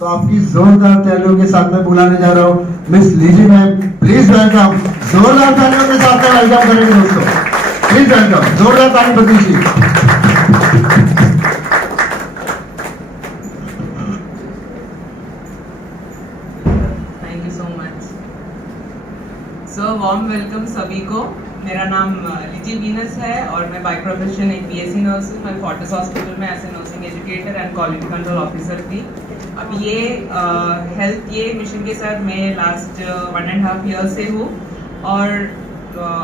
तो आपकी जोरदार तालियों के साथ में बुलाने जा रहा हूँ मिस लीजी मैम, प्लीज वेलकम। जोरदार तालियों के साथ में वेलकम करेंगे दोस्तों, प्लीज वेलकम, जोरदार ताली बदीजिए। Thank you so much. So warm welcome सभी को। मेरा नाम लिजी वीनस है और मैं बाय प्रोफेशन एक बीएससी नर्स हूँ। मैं फोर्टिस हॉस्पिटल में as a nursing educator and quality control officer थी। अब ये हेल्थ ये मिशन के साथ मैं लास्ट 1.5 ईयर से हूँ और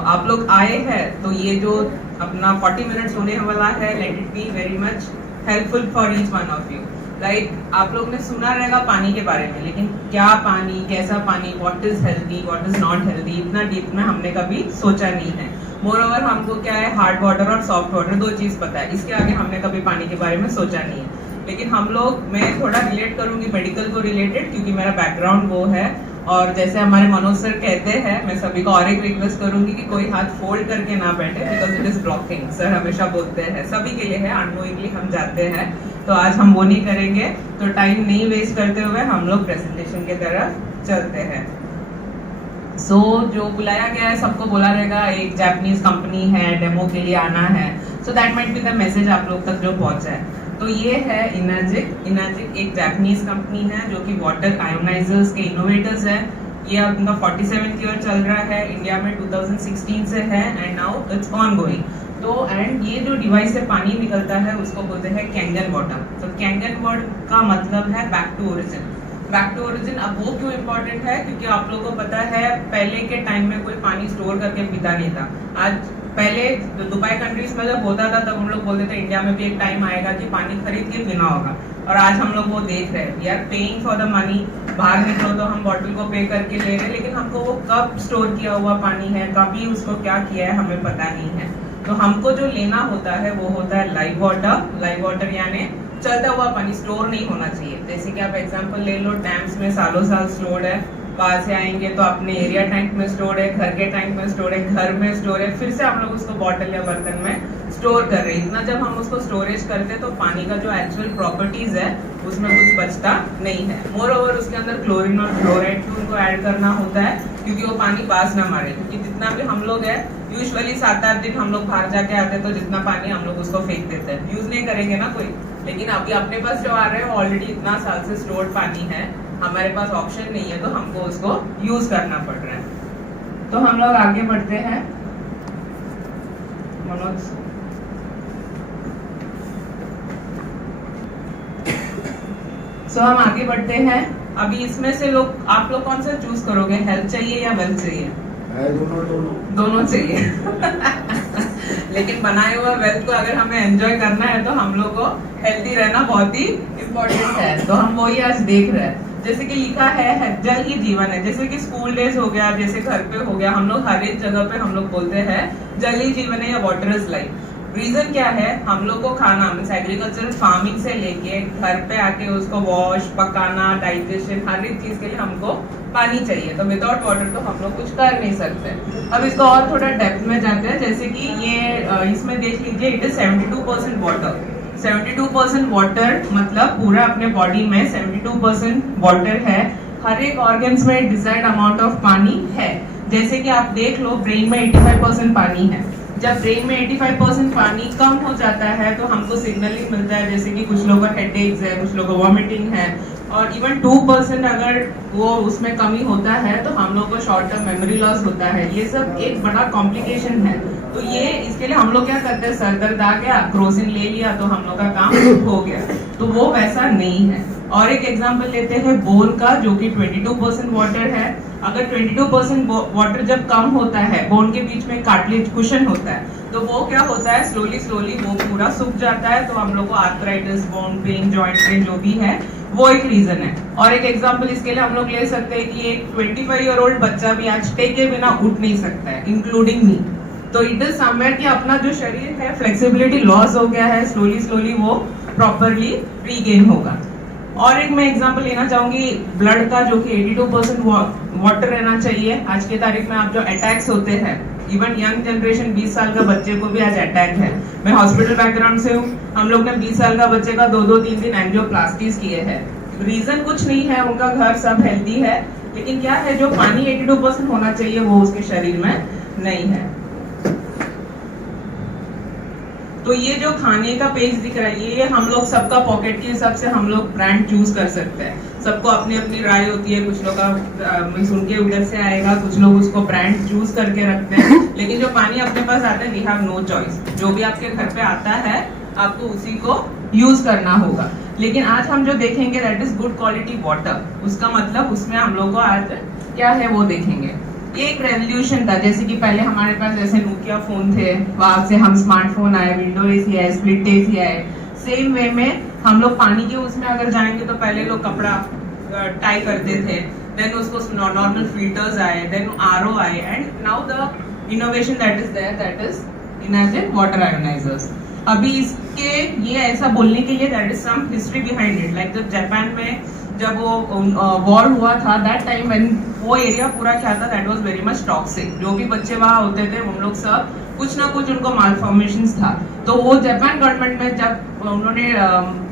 आप लोग आए हैं तो ये जो अपना 40 मिनट्स होने वाला है, let it be very much helpful for each one of you. Right, आप लोग ने सुना रहेगा पानी के बारे में, लेकिन क्या पानी, कैसा पानी, what is healthy, what is not healthy, इतना डीप में हमने कभी सोचा नहीं है। मोर ओवर हमको क्या है, हार्ड वाटर और सॉफ्ट वाटर दो चीज पता है, इसके आगे हमने कभी पानी के बारे में सोचा नहीं है। लेकिन हम लोग, मैं थोड़ा रिलेट करूंगी मेडिकल को रिलेटेड, क्योंकि मेरा बैकग्राउंड वो है। और जैसे हमारे मनोज सर कहते हैं, मैं सभी को और एक रिक्वेस्ट करूंगी कि कोई हाथ फोल्ड करके ना बैठे, because it is blocking. Sir हमेशा बोलते हैं, सभी के लिए है, अननोइंगली हम जाते हैं, तो आज हम वो नहीं करेंगे। तो टाइम नहीं वेस्ट करते हुए हम लोग प्रेजेंटेशन की तरफ चलते हैं। सो जो बुलाया गया है सबको बोला रहेगा एक जापानीज कंपनी है, डेमो के लिए आना है। So that might be the message आप लोग तक जो पहुंचा है। तो ये है इनर्जिक। इनर्जिक एक जापानीज कंपनी है जो कि वाटर आयोनाइजर्स के इनोवेटर्स है। ये अब उनका 47th ईयर चल रहा है, इंडिया में 2016 से है and now it's on going. तो एंड ये जो डिवाइस से पानी निकलता है उसको बोलते हैं कैंगन वाटर। तो कैंगन वर्ड का मतलब है back to origin. Back to origin अब वो क्यों इम्पोर्टेंट है, क्योंकि आप लोगों को पता है पहले के टाइम में कोई पानी स्टोर करके पीता नहीं था। आज पहले दुबई कंट्रीज में जब होता था तब हम लोग बोलते थे इंडिया में भी एक टाइम आएगा कि पानी खरीद के पीना होगा, और आज हम लोग वो देख रहे हैं। We are paying for the money. बाहर निकलो तो हम बॉटल को पे करके ले रहे हैं, लेकिन हमको वो कब स्टोर किया हुआ पानी है, कभी उसको क्या किया है, हमें पता नहीं है। तो हमको जो लेना होता है वो होता है लाइव वाटर। लाइव वाटर यानी चलता हुआ पानी, स्टोर नहीं होना चाहिए। जैसे कि आप एग्जांपल ले लो, डैम्स में सालों साल स्टोर्ड है, बाहर से आएंगे तो अपने एरिया टैंक में स्टोर है, घर के टैंक में स्टोर है, घर में स्टोर है, फिर से हम लोग उसको बॉटल या बर्तन में स्टोर कर रहे हैं। इतना जब हम उसको स्टोरेज करते हैं तो पानी का जो एक्चुअल प्रॉपर्टीज है उसमें कुछ बचता नहीं है। मोर ओवर उसके अंदर क्लोरीन और फ्लोराइड भी उनको ऐड करना होता है, क्योंकि वो पानी पास ना मारे। क्योंकि जितना भी हम लोग है, यूजुअली 7-8 दिन हम लोग बाहर जाके आते हैं तो जितना पानी हम लोग उसको फेंक देते हैं, यूज नहीं करेंगे ना कोई। लेकिन अभी अपने पास जो आ रहे हैं ऑलरेडी इतना साल से स्टोर्ड पानी है, हमारे पास ऑप्शन नहीं है, तो हमको उसको यूज करना पड़ रहा है। तो हम लोग आगे बढ़ते हैं। मनोज, सो हम आगे बढ़ते हैं। अभी इसमें से आप लोग कौन सा चूज करोगे, हेल्थ चाहिए या वेल्थ चाहिए? दोनों चाहिए। लेकिन बनाए हुआ वेल्थ को अगर हमें एंजॉय करना है तो हम लोग को हेल्दी रहना बहुत ही इम्पोर्टेंट है। तो हम वही आज देख रहे हैं। जैसे कि लिखा है जल ही जीवन है। जैसे कि स्कूल डेज हो गया, जैसे घर पे हो गया, हम लोग हर एक जगह पे हम लोग बोलते हैं जल ही जीवन है या वाटर इज लाइफ। रीजन क्या है, हम लोग को खाना मीन्स एग्रीकल्चरल फार्मिंग से लेके घर पे आके उसको वॉश, पकाना, डाइजेशन, हर एक चीज के लिए हमको पानी चाहिए। तो विदाउट वाटर तो हम लोग कुछ कर नहीं सकते। अब इसको और थोड़ा डेप्थ में जाते हैं। जैसे कि ये इसमें देख लीजिए, इट इज 72% वाटर। 72% वाटर मतलब पूरा अपने बॉडी में 72% वाटर है। हर एक ऑर्गन्स में डिजायर्ड अमाउंट ऑफ पानी है। जैसे कि आप देख लो, ब्रेन में 85% पानी है। जब ब्रेन में 85% पानी कम हो जाता है तो हमको सिग्नलिंग मिलता है, जैसे कि कुछ लोगों को हेडेक्स है, कुछ लोगों को वॉमिटिंग है, और इवन 2% अगर वो उसमें कमी होता है तो हम लोग को शॉर्ट टर्म मेमोरी लॉस होता है। ये सब एक बड़ा कॉम्प्लिकेशन है। तो ये इसके लिए हम लोग क्या करते हैं, सर दर्द आ गया, क्रोसिन ले लिया तो हम लोग का काम हो गया। तो वो वैसा नहीं है। और एक एग्जांपल लेते हैं बोन का, जो कि 22% वाटर है। अगर 22% वाटर जब कम होता है, बोन के बीच में कार्टिलेज कुशन होता है, तो वो क्या होता है, स्लोली स्लोली वो पूरा सूख जाता है। तो हम लोग को arthritis, bone pen, joint pain जो भी है वो एक रीजन है। और एक एग्जांपल इसके लिए हम लोग ले सकते हैं कि एक 25 ईयर ओल्ड बच्चा भी आज टेक के बिना उठ नहीं सकता है, इंक्लूडिंग मी। तो इट इज समवेयर कि अपना जो शरीर है फ्लेक्सिबिलिटी लॉस हो गया है, स्लोली स्लोली वो प्रॉपरली रीगेन होगा। और एक मैं एग्जांपल लेना चाहूंगी ब्लड का, जो कि 82% वाटर रहना चाहिए। आज के तारीख में आप जो अटैक्स होते हैं, इवन यंग जनरेशन 20 साल का बच्चे को भी आज अटैक है। मैं हॉस्पिटल बैकग्राउंड से हूँ। हम लोग ने 20 साल का बच्चे का 2-2, 3 दिन एंजियोप्लास्टीज किए हैं। रीजन कुछ नहीं है, उनका घर सब हेल्दी है, लेकिन क्या है जो पानी 82% होना चाहिए वो उसके शरीर में नहीं है। तो ये जो खाने का पेज दिख रहा है, ये हम लोग सबका पॉकेट के हिसाब से हम लोग ब्रांड चूज कर सकते हैं। सबको अपनी अपनी राय होती है, कुछ लोग का सुन के उधर से आएगा, कुछ लोग उसको ब्रांड चूज करके रखते हैं, लेकिन जो पानी अपने पास आता है वी हैव नो चॉइस। जो भी आपके घर पे आता है आपको उसी को यूज करना होगा। लेकिन आज हम जो देखेंगे that is good quality water, उसका मतलब उसमें हम लोग को आज क्या है वो देखेंगे। ये एक रेवोल्यूशन था, जैसे कि पहले हमारे पास जैसे नोकिया फोन थे, वहां से हम स्मार्टफोन आए, विंडो एसी आए, स्प्लिट एसी आए। सेम वे में हम लोग पानी के उसमें अगर जाएंगे तो पहले लोग कपड़ा टाई करते थे, देन उसको नॉर्मल फिल्टर्स आए, देन आरओ आए, and now the innovation that is there that is imagine water ionizers. अभी इसके ये ऐसा बोलने के लिए that is some history behind it. Like जब जापान में जब वो वॉर हुआ था, दैट टाइम व्हेन वो एरिया पूरा क्या था, that was very much toxic. जो भी बच्चे वहां होते थे उन लोग सब कुछ ना कुछ उनको मालफॉर्मेशंस था। तो वो जापान गवर्नमेंट में जब उन्होंने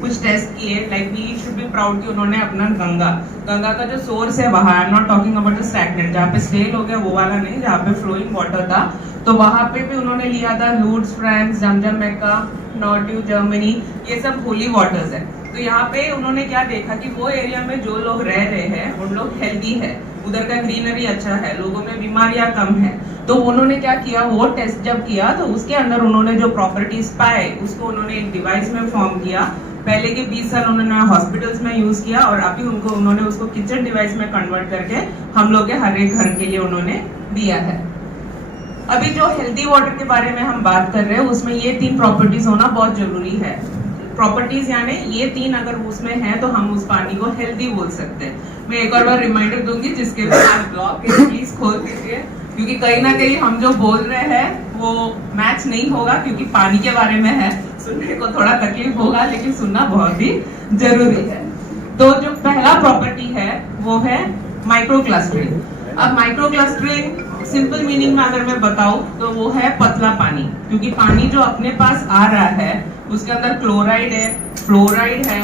कुछ टेस्ट किए, like we should be proud कि उन्होंने अपना गंगा का जो सोर्स है वहां, I am not talking about the stagnant जहाँ पे स्टेल हो गया वो वाला नहीं, जहाँ पे फ्लोइंग वाटर था, तो वहां पे भी उन्होंने लिया था लूड्स फ्रांस, जमजम मेका, नॉर्ट्यू जर्मनी, ये सब होली वाटर्स है। तो यहाँ पे उन्होंने क्या देखा कि वो एरिया में जो लोग रह रहे हैं उन लोग हेल्दी है, उधर का ग्रीनरी अच्छा है, लोगों में बीमारियां कम है। तो उन्होंने क्या किया, वो टेस्ट जब किया तो उसके अंदर उन्होंने जो प्रॉपर्टीज पाए उसको उन्होंने एक डिवाइस में फॉर्म किया। पहले के 20 साल उन्होंने हॉस्पिटल्स में यूज किया और अभी उन्होंने उसको किचन डिवाइस में कन्वर्ट करके हम लोग के हर एक घर के लिए उन्होंने दिया है। अभी जो हेल्दी वाटर के बारे में हम बात कर रहे हैं उसमें ये 3 प्रॉपर्टीज होना बहुत जरूरी है। प्रॉपर्टीज यानी ये 3 अगर उसमें है तो हम उस पानी को हेल्दी बोल सकते हैं। मैं एक और बार रिमाइंडर दूंगी, जिसके लिए आप ब्लॉग प्लीज खोल दीजिए, क्योंकि कहीं ना कहीं हम जो बोल रहे हैं वो मैच नहीं होगा, क्योंकि पानी के बारे में है, सुनने को थोड़ा तकलीफ होगा लेकिन सुनना बहुत ही जरूरी है। तो जो पहला प्रॉपर्टी है वो है माइक्रो क्लस्टरिंग। अब माइक्रो क्लस्टरिंग सिंपल मीनिंग में अगर मैं बताऊं तो वो है पतला पानी, क्योंकि पानी जो अपने पास आ रहा है उसके अंदर क्लोराइड है, फ्लोराइड है,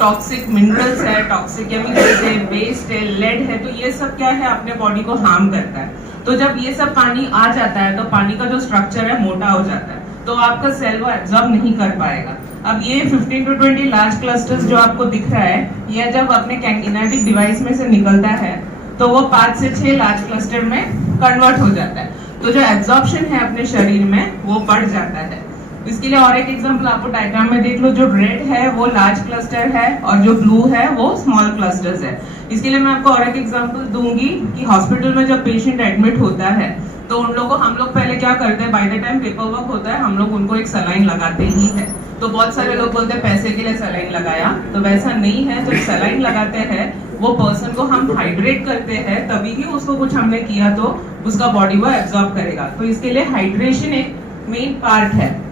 टॉक्सिक मिनरल्स है, टॉक्सिक केमिकल्स है, वेस्ट है, लेड है। तो ये सब क्या है, अपने बॉडी को हार्म करता है। तो जब ये सब पानी आ जाता है तो पानी का जो स्ट्रक्चर है मोटा हो जाता है, तो आपका सेल वो एब्जॉर्ब नहीं कर पाएगा। अब ये 15 to 20 लार्ज क्लस्टर्स जो आपको दिख रहा है, ये जब अपने किनेटिक डिवाइस में से निकलता है तो वो 5 से 6 लार्ज क्लस्टर में कन्वर्ट हो जाता है। तो जो एब्जॉर्प्शन है अपने शरीर में वो बढ़ जाता है। इसके लिए और एक एग्जांपल आपको डायग्राम में देख लो, जो रेड है वो लार्ज क्लस्टर है और जो ब्लू है वो स्मॉल क्लस्टर्स है। इसके लिए मैं आपको और एक एग्जांपल दूंगी कि हॉस्पिटल में जब पेशेंट एडमिट होता है तो उन लोगों को हम लोग पहले क्या करते हैं, by the time paper work होता है हम लोग उनको एक सलाइन लगाते ही है। तो बहुत सारे लोग बोलते हैं पैसे के लिए सलाइन लगाया, तो वैसा नहीं है। जब सलाइन लगाते हैं वो पर्सन को हम हाइड्रेट करते हैं, तभी ही उसको कुछ हमने किया तो उसका बॉडी वो एब्जॉर्ब करेगा। तो इसके लिए हाइड्रेशन एक मेन पार्ट है।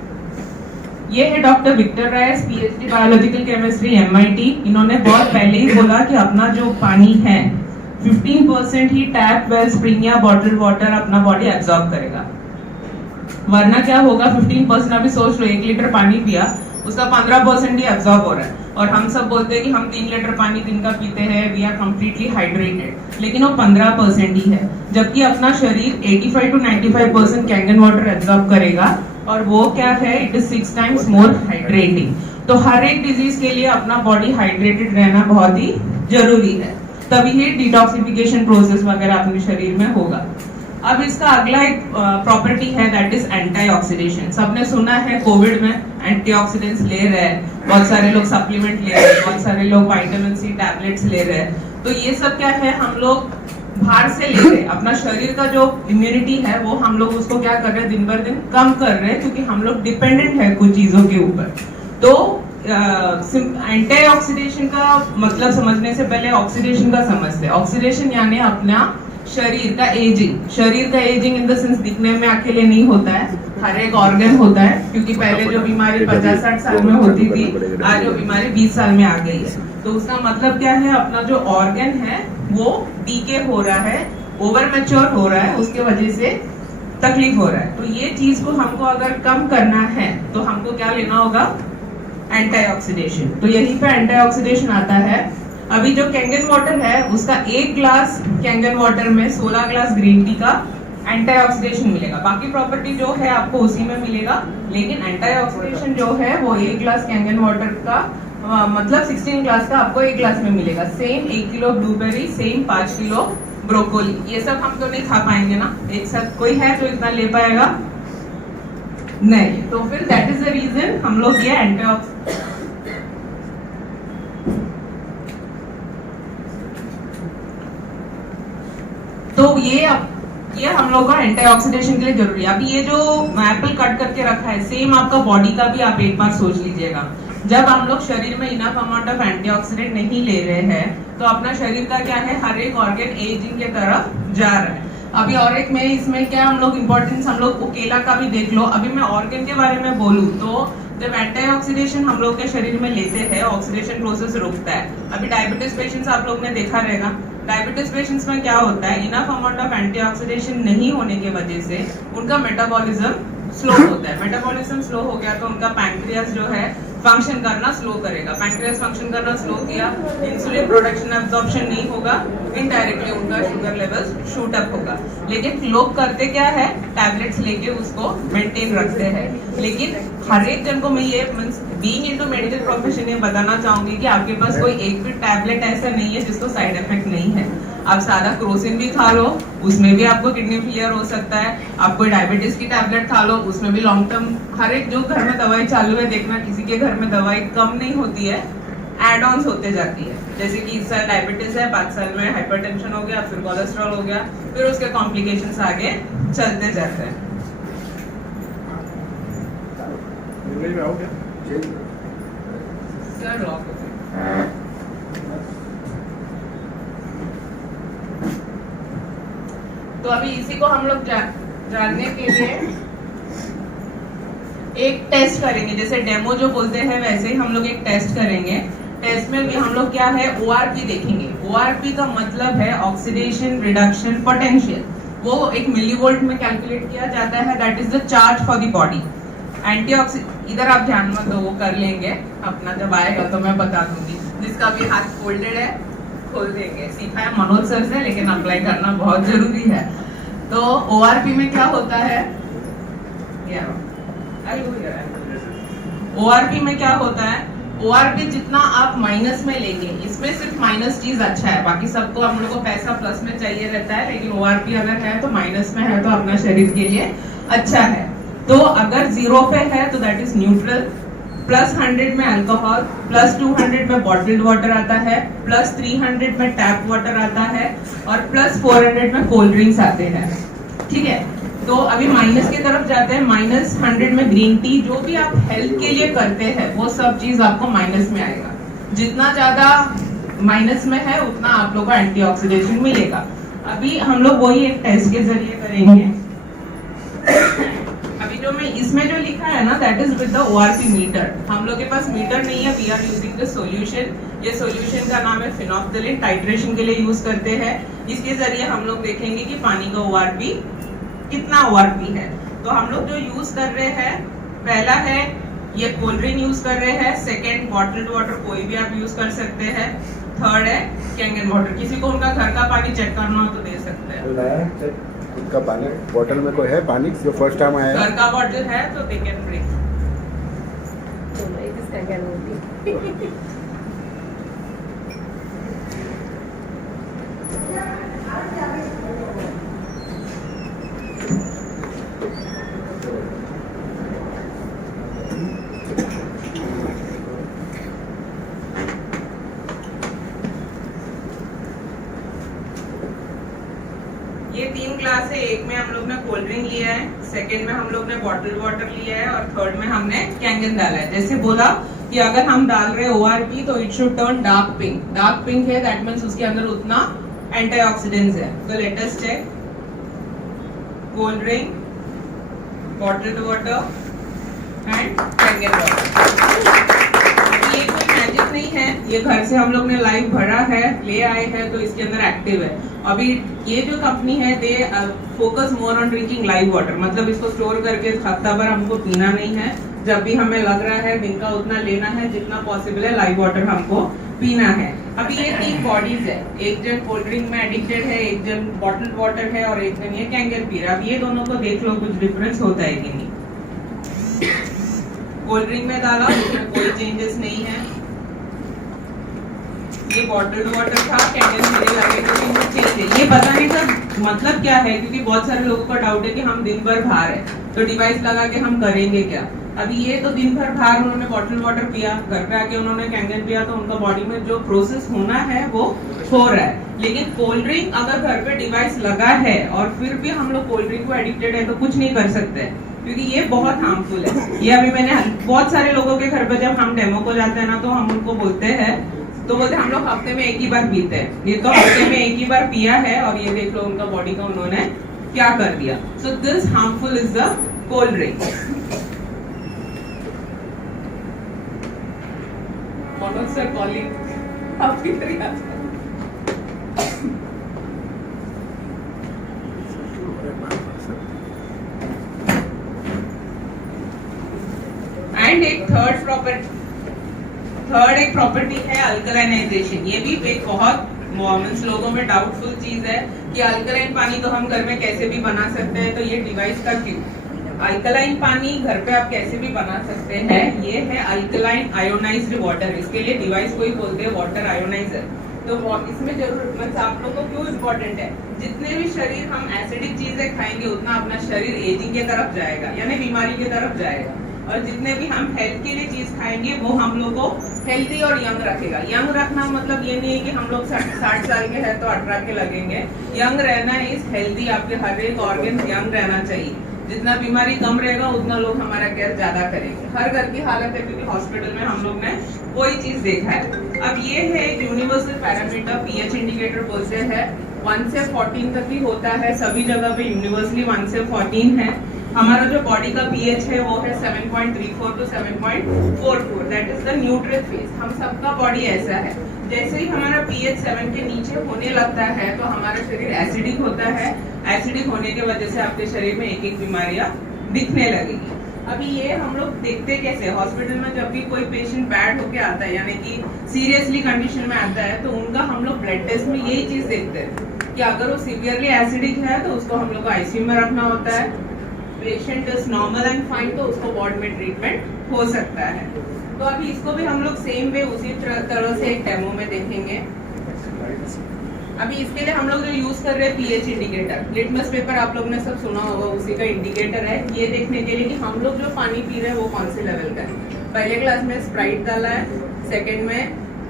ये है doctor Victor Rice, PhD biological chemistry MIT. इन्होंने बहुत पहले ही बोला कि अपना जो पानी है 15% ही टैप वेल स्प्रिंग या बॉटल वाटर अपना बॉडी एब्जॉर्ब करेगा, वरना क्या होगा 15%। अभी सोच लो 1 लीटर पानी पिया उसका 15% ही एब्जॉर्ब हो रहा है, और हम सब बोलते हैं कि हम 3 लीटर पानी दिन का पीते हैं, वी आर कंप्लीटली हाइड्रेटेड, लेकिन वो 15% ही है। जबकि अपना शरीर 85 to 95% कैंगन वाटर एब्जॉर्ब करेगा, और वो क्या है, it is 6 times more hydrating. तो हर एक डिजीज के लिए अपना बॉडी हाइड्रेटेड रहना बहुत ही जरूरी है, तभी ही डिटॉक्सिफिकेशन प्रोसेस वगैरह अपने शरीर में होगा। अब इसका अगला एक प्रॉपर्टी है दैट इज एंटीऑक्सीडेशन। सबने सुना है कोविड में एंटीऑक्सीडेंट्स ले रहे हैं, बहुत सारे लोग सप्लीमेंट ले रहे हैं, बहुत सारे लोग विटामिन सी टैबलेट्स ले रहे हैं। तो ये सब क्या है, हम लोग बाहर से ले रहे हैं। अपना शरीर का जो इम्यूनिटी है वो हम लोग उसको क्या कर रहे हैं, दिन भर दिन कम कर रहे हैं, क्योंकि हम लोग डिपेंडेंट है कुछ चीजों के ऊपर। तो एंटीऑक्सीडेशन का मतलब समझने से पहले ऑक्सीडेशन का समझते हैं। ऑक्सीडेशन यानी अपना शरीर का एजिंग। शरीर का एजिंग इन द सेंस दिखने में अकेले नहीं होता है, हर एक ऑर्गन होता है, क्योंकि पहले जो बीमारी 50-60 साल में होती थी, आज जो बीमारी 20 साल में आ गई है। तो उसका मतलब क्या है, अपना जो ऑर्गन है वो डीके हो रहा है, ओवर मैच्योर हो रहा है, उसके वजह से तकलीफ हो रहा है। तो ये चीज को हमको अगर कम करना है तो हमको क्या लेना होगा, एंटीऑक्सीडेशन। तो यहीं पे एंटीऑक्सीडेशन आता है। अभी जो कैंगन वाटर है उसका 1 ग्लास कैंगन वाटर में 16 ग्लास ग्रीन टी का एंटीऑक्सीडेशन मिलेगा। बाकी प्रॉपर्टी जो है आपको उसी में मिलेगा, लेकिन एंटीऑक्सीडेशन जो है वो 1 ग्लास कैंगन वाटर का मतलब 16 ग्लास का आपको 1 ग्लास में मिलेगा। Same 1 kilo blueberry, same 5 kilo broccoli. ये सब हम तो नहीं खा पाएंगे ना एक साथ, कोई है जो इतना ले पाएगा? नहीं। तो फिर दैट इज द रीजन हम लोग ये एंटीऑक्सीडेंट तो ये हम लोग का एंटीऑक्सीडेशन के लिए जरूरी है। अभी ये जो एप्पल कट करके रखा है सेम आपका बॉडी का भी आप एक बार सोच लीजिएगा। जब हम लोग शरीर में इनफ अमाउंट ऑफ एंटीऑक्सीडेंट नहीं ले रहे हैं तो अपना शरीर का क्या है, हर एक ऑर्गन एजिंग के तरफ जा रहा है। अभी और एक में इसमें क्या हम लोग इंपॉर्टेंस हम लोग केला का भी देख लो। अभी मैं ऑर्गन के बारे में बोलूं तो जब एंटीऑक्सीडेशन हम लोग के शरीर में लेते हैं ऑक्सीडेशन प्रोसेस रुकता है। अभी डायबिटीज पेशेंट्स आप लोग ने देखा रहेगा, डायबिटीज पेशेंट्स में क्या होता है, इनफ अमाउंट ऑफ एंटीऑक्सीडेशन नहीं होने की वजह से उनका मेटाबॉलिज्म स्लो होता है। मेटाबॉलिज्म स्लो हो गया तो उनका पैंक्रियास जो है फंक्शन करना स्लो करेगा। पैंक्रियास फंक्शन करना स्लो किया, इंसुलिन प्रोडक्शन एब्जॉर्प्शन नहीं होगा, इनडायरेक्टली उनका शुगर लेवल शूट अप होगा। लेकिन लोग करते क्या है, टैबलेट्स लेके उसको मेंटेन रखते हैं। लेकिन हर एक जन को मैं ये बीइंग इनटू मेडिकल प्रोफेशन ये बताना चाहूंगी कि आपके पास कोई एक भी टैबलेट ऐसा नहीं है जिसको साइड इफेक्ट नहीं है। आप सादा क्रोसिन भी खा लो, उसमें भी आपको किडनी फेलियर हो सकता है। आप कोई डायबिटीज की टैबलेट खा लो, उसमें भी लॉन्ग टर्म, हर एक जो घर में दवाई चालू है देखना किसी के घर में दवाई कम नहीं होती है, एड ऑन्स होते जाती है। जैसे कि इस साल डायबिटीज है, 5 साल में हाइपरटेंशन हो गया, फिर कोलेस्ट्रॉल हो गया, फिर उसके कॉम्प्लिकेशंस आगे चलते जाते हैं। सर लॉक तो अभी इसी को हम लोग जानने के लिए एक टेस्ट करेंगे। जैसे डेमो जो बोलते हैं वैसे ही हम लोग एक टेस्ट करेंगे। टेस्ट में भी हम लोग क्या है, ORP देखेंगे। ORP का मतलब है ऑक्सीडेशन रिडक्शन पोटेंशियल। वो एक मिलीवोल्ट में कैलकुलेट किया जाता है, that is the charge for the body. Antioxidant इधर आप ध्यान मत दो, वो कर लेंगे अपना, जब आएगा तो मैं बता दूंगी। जिसका भी हाथ फोल्डेड है खोल देंगे, सीखा है मनोज सर से, लेकिन अप्लाई करना बहुत जरूरी है। तो ORP में क्या होता है, ORP में क्या होता है, ORP जितना आप माइनस में लेंगे, इसमें सिर्फ माइनस चीज अच्छा है, बाकी सबको हम लोग को पैसा प्लस में चाहिए रहता है, लेकिन ORP अगर है तो माइनस में है तो अपना शरीर के लिए अच्छा है। तो अगर 0 पे है तो दैट इज न्यूट्रल, +100 में अल्कोहल, +200 में बॉटल्ड वाटर आता है, +300 में टैप वाटर आता है और +400 में कोल्ड ड्रिंक्स आते हैं। ठीक है, तो अभी माइनस की तरफ जाते हैं। -100 में ग्रीन टी, जो भी आप हेल्थ के लिए करते हैं वो सब चीज आपको माइनस में आएगा। जितना ज्यादा माइनस में है उतना आप लोगों को एंटीऑक्सीडेशन मिलेगा। अभी हम लोग वही एक टेस्ट के जरिए करेंगे। अभी जो मैं इसमें जो लिखा है ना, that is with the ORP meter. हम लोग के पास मीटर नहीं है, we are using the solution. ये सॉल्यूशन का नाम है फिनोफ्थलीन, टाइट्रेशन के लिए यूज करते हैं। इसके जरिए हम लोग देखेंगे कि पानी का ORP कितना ORP है। तो हम लोग जो यूज कर रहे हैं, पहला है ये कोल्ड ड्रिंक यूज कर रहे हैं, सेकेंड बॉटल्ड वाटर कोई भी आप यूज कर सकते हैं, थर्ड है कैंगन वाटर। किसी को उनका घर का पानी चेक करना हो तो दे सकते हैं। उनका पानी बोतल में कोई है पानी जो फर्स्ट टाइम आया है? घर का बॉटल है तो दे कैन ब्रिंग। ये 3 ग्लास है, एक में हम लोग ने कोल्ड ड्रिंक लिया है, सेकंड में हम लोग ने बॉटल्ड वाटर लिया है और थर्ड में हमने कैंगन डाला है। जैसे बोला कि अगर हम डाल रहे ORP तो it should turn dark pink. Dark pink है दैट मींस उसके अंदर उतना एंटीऑक्सीडेंट्स है। तो let us check, cold drink, bottled water and Kangen water. ये कोई मैजिक नहीं है, ये घर से हम लोग ने लाइव भरा है, ले आए हैं, तो इसके अंदर एक्टिव है। अभी ये जो कंपनी है they focus more on drinking live water, मतलब इसको स्टोर करके हफ्ता भर हमको पीना नहीं है, जब भी हमें लग रहा है दिन का उतना लेना है जितना पॉसिबल है लाइव वाटर हमको पीना है। अभी ये 3 बॉडीज है, एक जन कोल्ड ड्रिंक में एडिक्टेड है, एक जन बॉटल्ड वाटर है और एक जन ये कैंगन पी रहा है। अब ये दोनों को देख लो कुछ डिफरेंस होता है कि नहीं। कोल्ड ड्रिंक में डाला उसमें कोई चेंजेस नहीं है, ये बॉटल्ड वाटर था, कैंडल मेरे लगे तो इनमें चेंज है। ये पता नहीं सर मतलब क्या है, क्योंकि बहुत सारे लोगों का डाउट है कि हम दिन भर बाहर है तो डिवाइस लगा के हम करेंगे क्या। अभी ये तो दिन भर बाहर उन्होंने बॉटल वाटर पिया, घर पे आके उन्होंने कैंगन पिया, तो उनका बॉडी में जो प्रोसेस होना है वो हो रहा है। लेकिन कोल्ड ड्रिंक अगर घर पे डिवाइस लगा है और फिर भी हम लोग कोल्ड ड्रिंक को एडिक्टेड है तो कुछ नहीं कर सकते, क्योंकि ये बहुत हार्मफुल है। ये अभी मैंने बहुत सारे लोगों के घर पे जब हम डेमो को जाते हैं ना तो हम उनको बोलते हैं, तो बोलते हम लोग हफ्ते में एक ही बार पीते हैं, ये तो हफ्ते में एक ही बार पिया है और ये देख लो उनका बॉडी का उन्होंने क्या कर दिया। So this harmful is the cold drink. Manoj sir calling आपकी तरह एंड एक थर्ड एक प्रॉपर्टी है अल्कलाइनाइजेशन। ये भी एक बहुत मोमेंट्स लोगों में डाउटफुल चीज है कि अल्कलाइन पानी तो हम घर में कैसे भी बना सकते हैं, तो ये डिवाइस का क्यों। अल्कलाइन पानी घर पे आप कैसे भी बना सकते हैं, ये है अल्कलाइन आयोनाइज्ड वाटर, इसके लिए डिवाइस को ही बोलते हैं वाटर आयोनाइजर। तो इसमें जरूरत आप लोगों को क्यों इम्पोर्टेंट है, जितने भी शरीर हम एसिडिक चीजें खाएंगे उतना अपना शरीर एजिंग की तरफ जाएगा, यानी बीमारी की तरफ जाएगा, और जितने भी हम हेल्थ के लिए चीज खाएंगे वो हम लोग को हेल्दी और यंग रखेगा। यंग रखना मतलब ये नहीं है कि हम लोग 60 साल के हैं तो 18 के लगेंगे। यंग रहना इज हेल्दी, आपके हर एक ऑर्गन यंग रहना चाहिए। जितना बीमारी कम रहेगा उतना लोग हमारा केयर ज्यादा करेंगे। हर घर की हालत है, क्योंकि हॉस्पिटल में हम लोग ने वही चीज देखा है। अब ये है एक यूनिवर्सल पैरामीटर, पीएच इंडिकेटर बोलते हैं। 1 से 14 तक ही होता है, सभी जगह पे यूनिवर्सली 1 से 14 है। हमारा जो बॉडी का पीएच है वो है 7.34 to 7.44, that is the neutral phase. हम सबका बॉडी ऐसा है, जैसे ही हमारा पीएच 7 के नीचे होने लगता है तो हमारा शरीर एसिडिक होता है। एसिडिक होने की वजह से आपके शरीर में एक एक बीमारियां दिखने लगेगी। अभी ये हम लोग देखते कैसे, हॉस्पिटल में जब भी कोई पेशेंट बैड होके आता है यानी कि सीरियसली कंडीशन में आता है तो उनका हम लोग ब्लड टेस्ट में यही चीज देखते हैं कि अगर वो सीवियरली एसिडिक है तो उसको हम लोग को आईसीयू में रखना होता है। Patient is normal and fine तो उसको वार्ड में ट्रीटमेंट हो सकता है। तो अभी इसको भी हम लोग सेम वे उसी तरह से एक डेमो में देखेंगे। अभी इसके लिए हम लोग जो यूज कर रहे हैं पीएच इंडिकेटर, लिटमस पेपर आप लोग ने सब सुना होगा, उसी का इंडिकेटर है। ये देखने के लिए कि हम लोग जो पानी पी रहे हैं वो कौन से लेवल का है। पहले क्लास में स्प्राइट डाला है, सेकंड में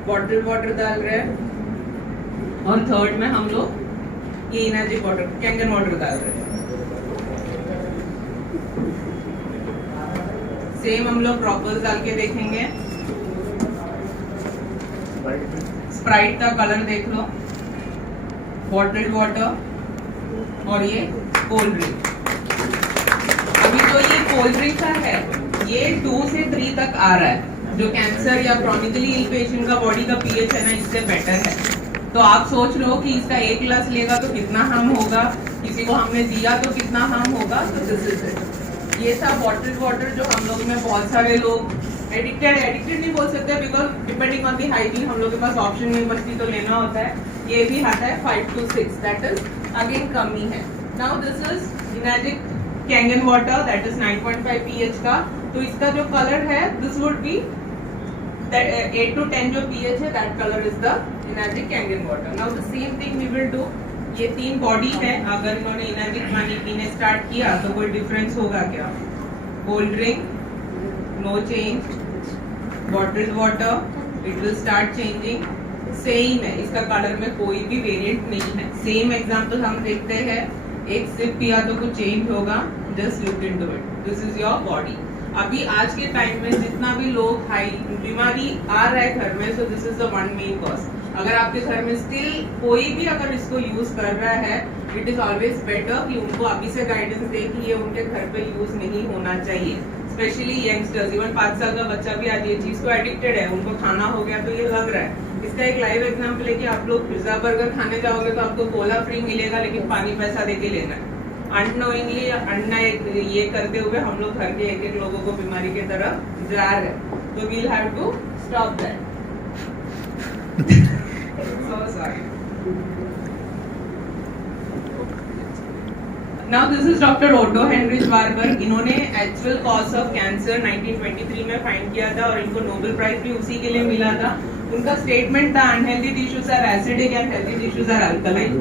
बॉटल वाटर डाल रहे हैं और थर्ड में हम लोग ये एनर्जी वाटर कैंगन वाटर डाल रहे हैं। सेम हम लोग ड्रॉपर्स डाल के देखेंगे। स्प्राइट का कलर देख लो, बॉटल्ड वाटर और ये कोल्ड ड्रिंक। अभी तो ये कोल्ड ड्रिंक का है, ये 2 से 3 तक आ रहा है। जो कैंसर या क्रॉनिकली इल पेशेंट का बॉडी का पीएच है ना, इससे बेटर है। तो आप सोच लो कि इसका 1 गिलास लेगा तो कितना हार्म होगा, किसी को हमने दिया तो कितना हार्म होगा। तो दिस इज इट। ये था बॉटल्ड वाटर जो हम लोग में बहुत सारे लोग एडिक्टेड नहीं बोल सकते, because depending on the hygiene हम लोग के पास ऑप्शन नहीं बचती तो लेना होता है। ये भी आता है 5 to 6, दैट इज अगेन कमी है। Now this is Enagic Kangen water, that is 9.5 pH का। तो इसका जो कलर है दिस वुड बी 8 to 10 जो pH है, that colour is the Enagic Kangen water. Now the same thing we will do. ये 3 बॉडी है, अगर इन्होंने इनर्जिक पानी पीने स्टार्ट किया तो कोई डिफरेंस होगा क्या। Cold drink no change, bottled water it will start changing, same है, इसका कलर में कोई भी वेरिएंट नहीं है। सेम एग्जांपल हम देखते हैं, एक सिप पिया तो कुछ चेंज होगा, just look into it, this is your body. अभी आज के टाइम में जितना भी लोग हाई बीमारी आ रहा है घर में, so this is the one main cause. अगर आपके घर में स्टिल कोई भी अगर इसको यूज कर रहा है, इट इज ऑलवेज बेटर कि उनको अभी से गाइडेंस दे कि ये उनके घर पे यूज नहीं होना चाहिए। स्पेशली यंगस्टर्स, इवन 5 साल का बच्चा भी आज ये चीज को एडिक्टेड है, उनको खाना हो गया तो ये लग रहा है इसका एक लाइव एग्जांपल है कि आप लोग पिज्जा बर्गर खाने जाओगे तो आपको कोला फ्री मिलेगा, लेकिन पानी पैसा देके लेना है। अननोइंगली अन्ना ये करते हुए हम लोग घर के एक एक लोगों को बीमारी की तरफ जा रहे हैं, तो we'll have to stop that. So sorry. Now this is Dr. Otto Heinrich Warburg. इन्होंने एक्चुअल कॉज ऑफ कैंसर 1923 में फाइंड किया था और इनको नोबेल प्राइज भी उसी के लिए मिला था। उनका स्टेटमेंट था unhealthy tissues are acidic and healthy tissues are alkaline.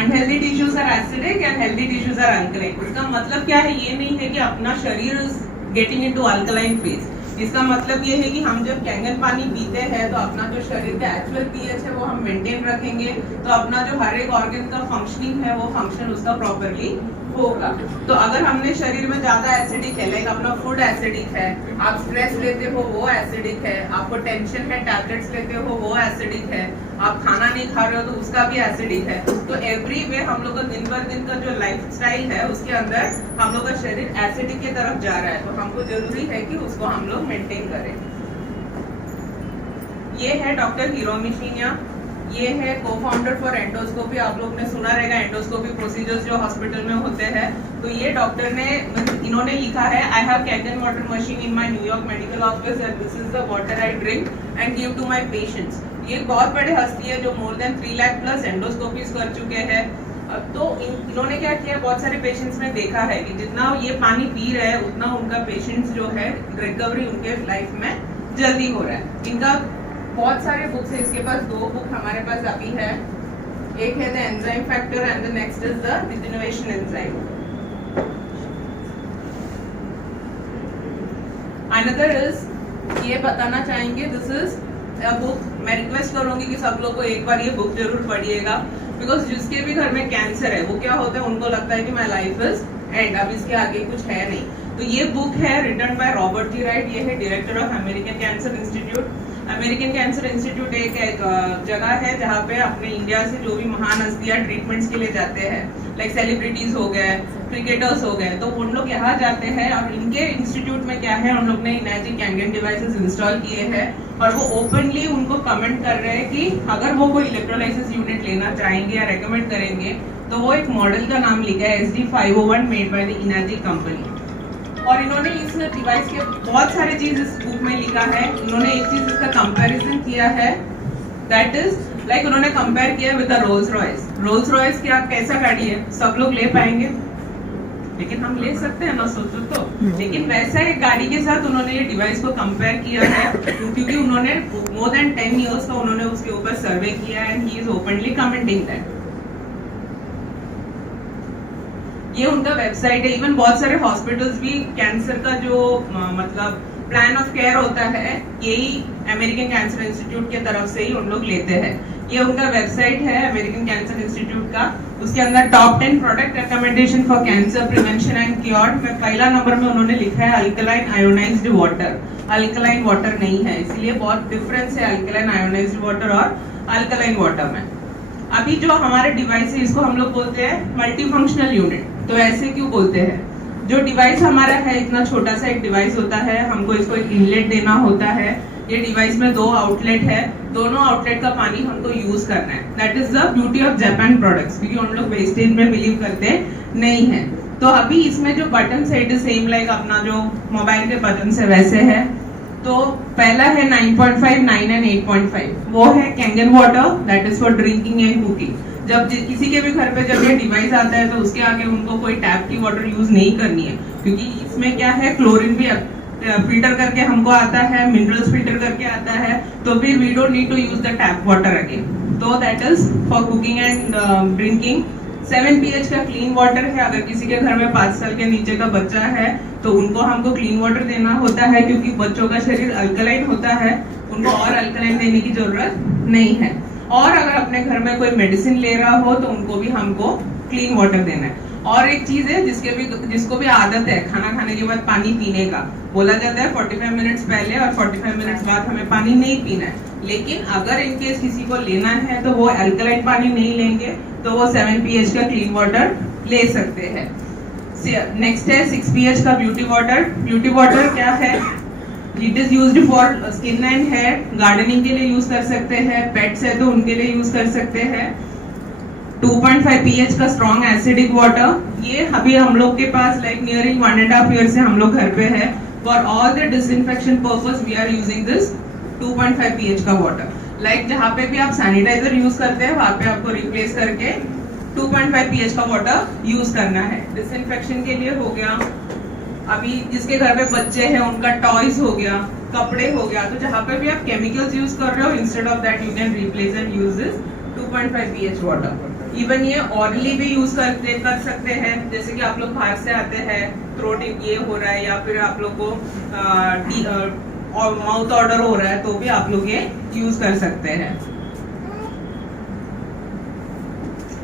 Unhealthy tissues are acidic and healthy tissues are alkaline. इसका मतलब क्या है? ये नहीं है कि अपना शरीर is getting into alkaline phase. इसका मतलब ये है कि हम जब कैंगन पानी पीते हैं तो अपना जो शरीर का एक्चुअल पीएच है वो हम मेंटेन रखेंगे, तो अपना जो हर एक ऑर्गन का फंक्शनिंग है वो फंक्शन उसका प्रॉपर्ली होगा। तो अगर हमने शरीर में ज्यादा एसिडिक है, लाइक अपना फूड एसिडिक है, आप स्ट्रेस लेते हो वो एसिडिक है, आपको टेंशन है टैबलेट्स लेते हो वो एसिडिक है, आप खाना नहीं खा रहे हो तो उसका भी एसिडिक है। तो एवरी वे हम लोग का दिन भर दिन का जो लाइफस्टाइल है उसके अंदर हम लोग का शरीर एसिडिक की तरफ जा रहा है, तो हमको जरूरी है कि उसको हम लोग मेंटेन करें। ये है डॉक्टर हिरोमी शिन्या, ये है को-फाउंडर फॉर एंडोस्कोपी। आप लोग ने सुना रहेगा एंडोस्कोपी प्रोसीजर्स जो हॉस्पिटल में होते हैं। तो ये डॉक्टर ने इन्होंने लिखा है I have Kangen water machine in my New York medical office and this is the water I drink and give to my patients. ये बहुत बड़े हस्ती है जो more than 3 lakh plus endoscopies कर चुके हैं। तो इन्होंने क्या किया, बहुत सारे पेशेंट्स में देखा है कि जितना ये पानी पी रहे हैं उतना उनका पेशेंट्स जो है रिकवरी उनके लाइफ में जल्दी हो रहा है। इनका बहुत सारे बुक्स है, इसके पास 2 बुक हमारे पास अभी है। एक है the enzyme factor and the next is the degeneration enzyme. Another is ये बताना चाहेंगे दिस इज अ बुक। मैं रिक्वेस्ट करूंगी कि सब लोग को एक बार ये बुक जरूर पढ़िएगा, बिकॉज जिसके भी घर में कैंसर है वो क्या होता है, उनको लगता है कि माय लाइफ इज एंड, अब इसके आगे कुछ है नहीं। तो ये बुक है written by Robert G Wright. ये है director of American Cancer Institute. American Cancer Institute एक जगह है जहाँ पे अपने इंडिया से जो भी महान हस्तियां ट्रीटमेंट्स के लिए जाते हैं, लाइक सेलिब्रिटीज हो गए, क्रिकेटर्स हो गए, तो उन लोग यहाँ जाते हैं। और इनके इंस्टीट्यूट में क्या है, उन लोग ने इनर्जी कैंगन डिवाइसेस इंस्टॉल किए हैं और वो ओपनली उनको कमेंट कर रहे हैं कि अगर वो कोई इलेक्ट्रोलाइसिस यूनिट लेना चाहेंगे या रेकमेंड करेंगे तो वो एक मॉडल का नाम लिखा है SD501 made by the energy company. और इन्होंने इस डिवाइस के बहुत सारे चीज इस बुक में लिखा है। इन्होंने एक चीज इसका कंपैरिजन किया है, दैट इज लाइक उन्होंने कंपेयर किया with the Rolls Royce. Rolls Royce क्या कैसा गाड़ी है, सब लोग ले पाएंगे, लेकिन हम ले सकते हैं ना, सोचो तो। लेकिन वैसा एक गाड़ी के साथ उन्होंने ये डिवाइस को कंपेयर किया है, क्योंकि उन्होंने मोर देन 10 इयर्स का उन्होंने उसके ऊपर सर्वे किया and he is openly commenting that. ये उनका वेबसाइट है। इवन बहुत सारे हॉस्पिटल्स भी कैंसर का जो मतलब प्लान ऑफ केयर होता है यही अमेरिकन कैंसर इंस्टीट्यूट की तरफ से ही उन लोग लेते हैं। ये उनका वेबसाइट है अमेरिकन कैंसर इंस्टीट्यूट का। उसके अंदर top 10 product recommendation for cancer prevention and cure में पहला नंबर में उन्होंने लिखा है alkaline ionised water. Alkaline water नहीं है, इसलिए बहुत डिफरेंस है अल्कलाइन आयोनाइज्ड वाटर और अल्कलाइन वाटर में। अभी जो हमारे डिवाइस है इसको हम लोग बोलते हैं मल्टी फंक्शनल यूनिट। तो ऐसे क्यों बोलते हैं? जो डिवाइस हमारा है इतना छोटा सा एक डिवाइस होता है, हमको इसको एक इनलेट देना होता है। ये डिवाइस में 2 आउटलेट है, दोनों आउटलेट का पानी हमको यूज करना है। That is the beauty of Japan products, क्योंकि उन लोग वेस्टेज में बिलीव करते नहीं है। तो अभी इसमें जो बटन है इट इज सेम लाइक अपना जो मोबाइल के बटन है वैसे है। तो पहला है 9.5, 9 एंड 8.5, वो है Kangen water, that is for drinking and cooking. जब किसी के भी घर पे जब ये डिवाइस आता है तो उसके आगे उनको कोई टैप की वाटर यूज नहीं करनी है, क्योंकि इसमें क्या है क्लोरीन भी फिल्टर करके हमको आता है, मिनरल्स फिल्टर करके आता है, तो फिर we don't need to use the tap water again. तो that is for cooking and drinking. 7 pH का क्लीन वाटर है। अगर किसी के घर में 5 साल के नीचे का बच्चा है तो उनको हमको क्लीन वाटर देना होता है, क्योंकि बच्चों का शरीर अल्कलाइन होता है, उनको और अल्कलाइन देने की जरूरत नहीं है। और अगर अपने घर में कोई मेडिसिन ले रहा हो तो उनको भी हमको क्लीन वाटर देना है। और एक चीज है जिसको भी आदत है खाना खाने के बाद पानी पीने का, बोला जाता है 45 मिनट्स पहले और 45 मिनट्स बाद हमें पानी नहीं पीना है। लेकिन अगर इनकेस किसी को लेना है तो वो अल्कलाइन पानी नहीं लेंगे तो वो 7 pH का क्लीन वाटर ले सकते हैं। नेक्स्ट है 6 pH का ब्यूटी वाटर। ब्यूटी वाटर क्या है? It is used for skin and hair, gardening के लिए यूज कर सकते हैं, पेट्स है तो उनके लिए यूज कर सकते हैं। 2.5 pH का स्ट्रॉन्ग एसिडिक वाटर, ये अभी हम लोग के पास लाइक नियरिंग 1.5 ईयर से हम लोग घर पे है। For all the disinfection purpose we are using this 2.5 pH का वाटर। लाइक जहाँ पे भी आप सैनिटाइजर यूज करते हैं वहां पे आपको रिप्लेस करके 2.5 pH का वाटर यूज करना है। डिसइंफेक्शन के लिए हो गया, अभी जिसके घर पे बच्चे हैं उनका टॉयज हो गया, कपड़े हो गया, तो जहाँ पे भी आप केमिकल्स यूज कर रहे हो instead of that you can replace and use this 2.5 pH water. Even ये ऑरली भी यूज कर सकते हैं, जैसे कि आप लोग बाहर से आते हैं, थ्रोट ये हो रहा है या फिर आप लोग को माउथ ऑर्डर हो रहा है तो भी आप लोग ये यूज कर सकते हैं।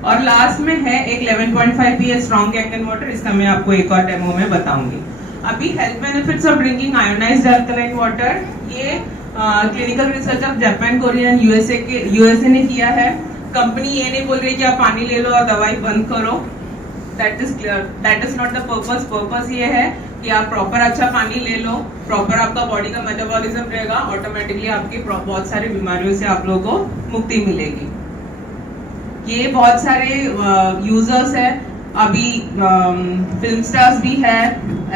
और लास्ट में है एक 11.5 pH स्ट्रॉन्ग कैंगन वाटर, इसका मैं आपको एक और डेमो में बताऊंगी। अभी health benefits of drinking ionized alkaline water, ये clinical research of Japan, Korea and USA ने किया है। कंपनी ये नहीं बोल रही कि आप पानी ले लो और दवाई बंद करो, that is not the purpose. Purpose ये है कि आप प्रॉपर अच्छा पानी ले लो, प्रॉपर आपका बॉडी का मेटाबॉलिज्म रहेगा, ऑटोमेटिकली आपकी बहुत सारी बीमारियों से आप लोगों को मुक्ति मिलेगी। ये बहुत सारे यूजर्स है, अभी फिल्म स्टार्स भी है,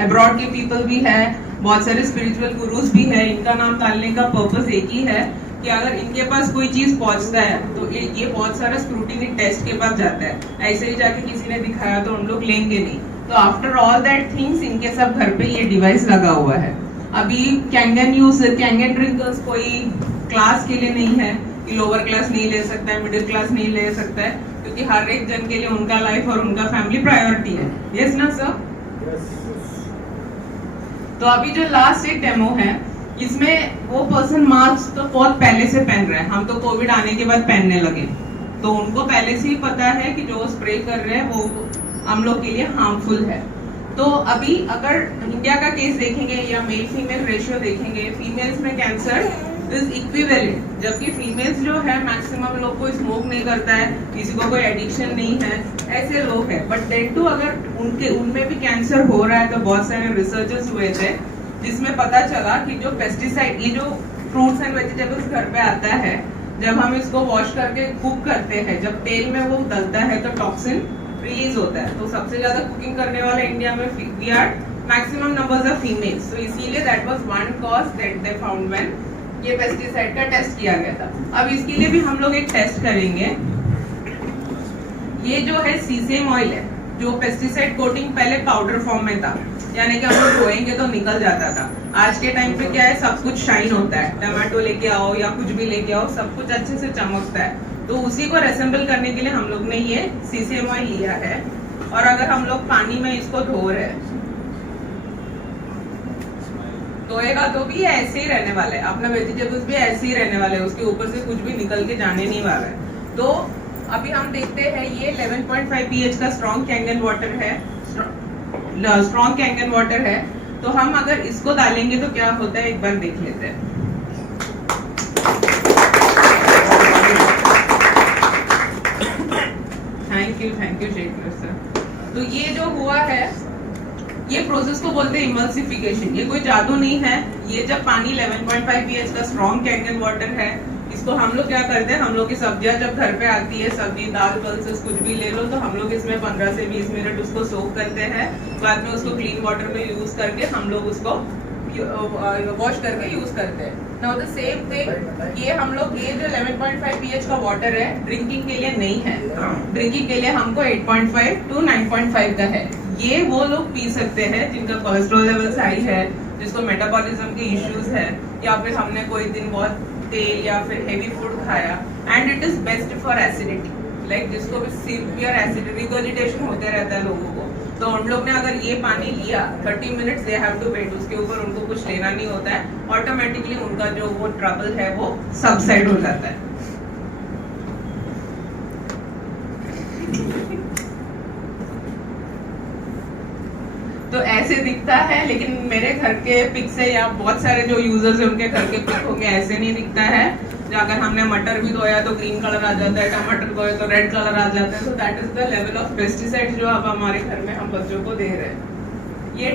अब्रॉड के पीपल भी है, बहुत सारे स्पिरिचुअल गुरुज भी है। इनका नाम डालने का पर्पस एक ही है कि अगर इनके पास कोई चीज पहुंचता है तो ये बहुत सारा स्क्रूटिनी टेस्ट के पास जाता है। ऐसे ही जाके किसी ने दिखाया तो उन लोग लेंगे नहीं, तो आफ्टर ऑल दैट थिंग्स इनके सब घर पे ये डिवाइस लगा हुआ है। अभी कैंगन ड्रिंकर्स कोई क्लास के लिए नहीं है कि लोअर क्लास नहीं ले सकता है, मिडिल क्लास नहीं ले सकता है, क्योंकि हर एक जन के लिए उनका लाइफ और उनका फैमिली प्रायोरिटी है। यस ना सर? तो अभी जो लास्ट एक डेमो है, इसमें वो पर्सन मास्क तो बहुत पहले से पहन रहे हैं, हम तो कोविड आने के बाद पहनने लगे, तो उनको पहले से ही पता है कि जो स्प्रे कर रहे हैं वो हम लोग के लिए हार्मफुल है। तो अभी अगर इंडिया का केस देखेंगे या मेल फीमेल रेशियो देखेंगे, फीमेल्स में कैंसर इज इक्विवेलेंट, जबकि फीमेल्स जो है मैक्सिमम लोग को स्मोक नहीं करता है, किसी को कोई एडिक्शन नहीं है, ऐसे लोग हैं। बट देन टू अगर उनमें भी कैंसर हो रहा है, तो बहुत सारे रिसर्चर्स हुए थे जिसमें पता चला कि जो पेस्टिसाइड, ये जो फ्रूट्स एंड वेजिटेबल्स घर पे आता है, जब हम इसको वॉश करके कुक करते हैं, जब तेल में वो डलता है तो टॉक्सिन रिलीज होता है। तो सबसे ज्यादा कुकिंग करने वाले इंडिया में we are maximum numbers of females, तो इसीलिए that was one cause that they found when ये पेस्टिसाइड का टेस्ट किया गया था। अब इसके लिए भी हम लोग एक टेस्ट करेंगे। ये जो है सीसेम ऑयल है, जो पेस्टिसाइड कोटिंग पहले पाउडर फॉर्म में था, यानी कि हम लोग धोएंगे तो निकल जाता था। आज के टाइम पे क्या है, सब कुछ शाइन होता है, टमाटो लेके आओ या कुछ भी लेके आओ, सब कुछ अच्छे से चमकता है। तो उसी को रेसेंबल करने के लिए हम लोग ने ये सीसेम ऑयल लिया है। और अगर हम लोग पानी में इसको धो रहे हैं, धोएगा तो भी ऐसे ही रहने वाला है, अपना वेजिटेबल्स भी ऐसे ही रहने वाले हैं, उसके ऊपर से कुछ भी निकल के जाने नहीं वाला है। तो अभी हम देखते हैं, ये 11.5 pH का स्ट्रॉन्ग कैंगन वाटर है, स्ट्रॉन्ग कैंगन वाटर है। तो हम अगर इसको डालेंगे तो क्या होता है, एक बार देख लेते हैं। Thank you Shekhar sir. तो ये जो हुआ है, ये प्रोसेस को बोलते हैं इमल्सिफिकेशन। ये कोई जादू नहीं है, ये जब पानी 11.5 pH का स्ट्रॉन्ग कैंगन वाटर है, इसको हम लोग क्या करते हैं, हम लोग की सब्जियां जब घर पे आती है, सब्जी दाल पल्सेस कुछ भी ले लो, तो हम लोग इसमें 15 से 20 मिनट उसको सोक करते हैं, बाद में उसको क्लीन वाटर में यूज करके हम लोग उसको वॉश करके यूज करते हैं। नाउ द सेम थिंग, ये हम लोग ये जो 11.5 pH का वाटर है, ड्रिंकिंग के लिए नहीं है, ड्रिंकिंग के लिए हमको 8.5 to 9.5 का है। ये वो लोग पी सकते हैं जिनका कोलेस्ट्रॉल लेवल्स हाई है, जिसको मेटाबॉलिज्म के इश्यूज है, या फिर हमने कोई दिन बहुत तेल या फिर हेवी फूड खाया, and it is best for acidity, like जिसको भी सीवियर एसिडिटी रिगर्जिटेशन होते रहता है लोगों को, तो उन लोग ने अगर ये पानी लिया 30 minutes they have to wait, उसके ऊपर उनको कुछ लेना नहीं होता है, ऑटोमेटिकली उनका जो वो ट्रबल है वो सबसाइड हो जाता है। तो ऐसे दिखता है, लेकिन मेरे घर के पिक से या बहुत सारे जो यूजर्स हैं उनके घर के पिक होंगे, ऐसे नहीं दिखता है। अगर हमने मटर भी धोया तो ग्रीन कलर आ जाता है, टमाटर धोया तो रेड कलर आ जाता है। तो that is the level of pesticides जो अब हमारे घर में हम बच्चों को दे रहे हैं। ये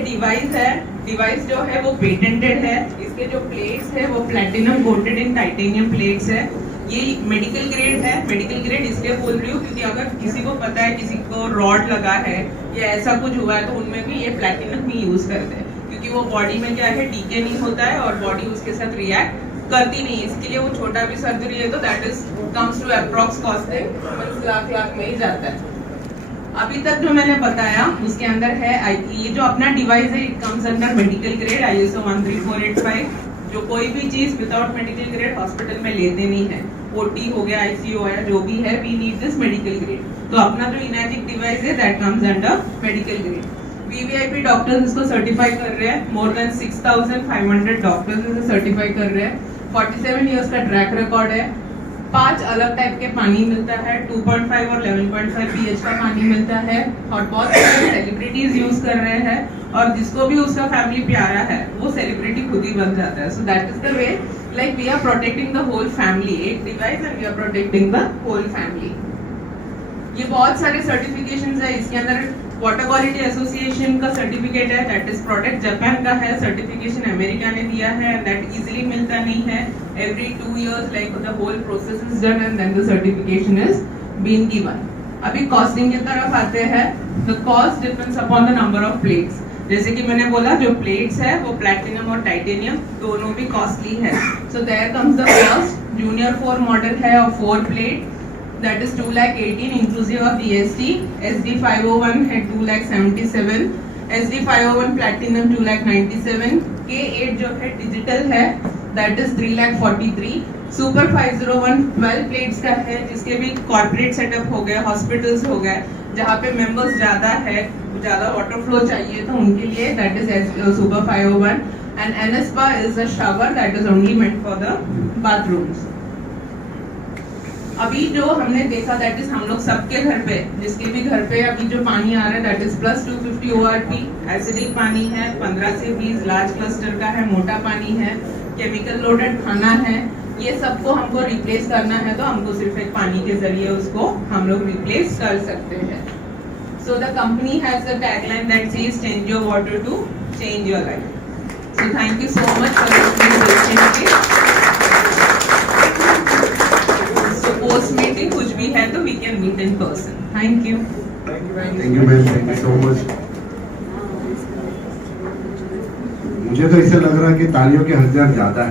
डिवाइस जो है वो पेटेंटेड है। इसके जो प्लेट्स है वो platinum quoted in titanium plates है। ये मेडिकल ग्रेड है। मेडिकल ग्रेड इसलिए बोल रही हूँ क्योंकि अगर किसी को पता है किसी को रॉड लगा है या ऐसा कुछ हुआ है तो उनमें भी ये प्लैटिनम ही यूज करते हैं, क्योंकि वो बॉडी में क्या है डीके नहीं होता है और बॉडी उसके साथ रिएक्ट करती नहीं। इसके लिए वो छोटा भी सर्जरी है तो that is comes to approx costing lakh में ही जाता है। अभी तक जो मैंने बताया उसके अंदर है ये जो अपना डिवाइस है it comes under medical grade ISO 13485। जो कोई भी चीज विदाउट मेडिकल ग्रेड हॉस्पिटल में लेते नहीं है, OT हो गया, ICU हो गया, जो भी है we need this medical grade. तो अपना जो इनैजिक डिवाइस है that comes under medical grade. VVIP doctors इसको सर्टिफाई कर रहे हैं। मोर देन 6500 डॉक्टर्स इसे सर्टिफाई कर रहे हैं। 47 इयर्स का ट्रैक रिकॉर्ड है। 5 अलग टाइप के पानी मिलता है, 2.5 और 11.5 pH का पानी मिलता है और बहुत सारे सेलिब्रिटीज यूज कर रहे हैं और जिसको भी उसका फैमिली प्यारा है वो सेलिब्रिटी खुद ही बन जाता है। So that is the way like we are protecting the whole family. एक device and we are protecting the whole family. ये बहुत सारे सर्टिफिकेशंस है। इसके अंदर वाटर क्वालिटी एसोसिएशन का सर्टिफिकेट है, दैट इज प्रोडक्ट जापान का है। सर्टिफिकेशन अमेरिका ने दिया है, दैट इजीली मिलता नहीं है। Every 2 years like the whole process is done and then the certification is been given. अभी कॉस्टिंग की तरफ आते हैं। The cost depends upon the number of plates. जैसे कि मैंने बोला जो प्लेट्स है वो प्लैटिनम और टाइटेनियम दोनों भी कॉस्टली है। So there comes the cost. Junior 4 model है और 4 plate that is 2,18,000 inclusive of GST। SD 501 है 2,77,000। SD 501 platinum 2,97,000। K8 जो है डिजिटल है that is 3,43,000। सुपर 501 12 प्लेट्स का है जिसके भी कॉर्पोरेट सेटअप हो गए, हॉस्पिटल्स हो गए जहाँ पे मेंबर्स ज्यादा है, ज्यादा वाटर फ्लो चाहिए तो उनके लिए that is super 501। and NSPA is a shower that is only meant for the bathrooms। अभी जो हमने देखा दैट इज हम लोग सबके घर पे, जिसके भी घर पे अभी जो पानी आ रहा है दैट इज +250 ORP। एसिडिक पानी है, 15 से 20 लार्ज क्लस्टर का है, मोटा पानी है, केमिकल लोडेड खाना है। ये सबको हमको रिप्लेस करना है तो हमको सिर्फ एक पानी के जरिए उसको हम लोग रिप्लेस कर सकते हैं। So the company has a tagline that says change your water to change your life. So thank you so much for listening. Post meeting कुछ भी है तो we can meet in person. Thank you. Thank you ma'am, thank you so much. मुझे तो इससे लग रहा है कि तालियों के 1000 ज्यादा है।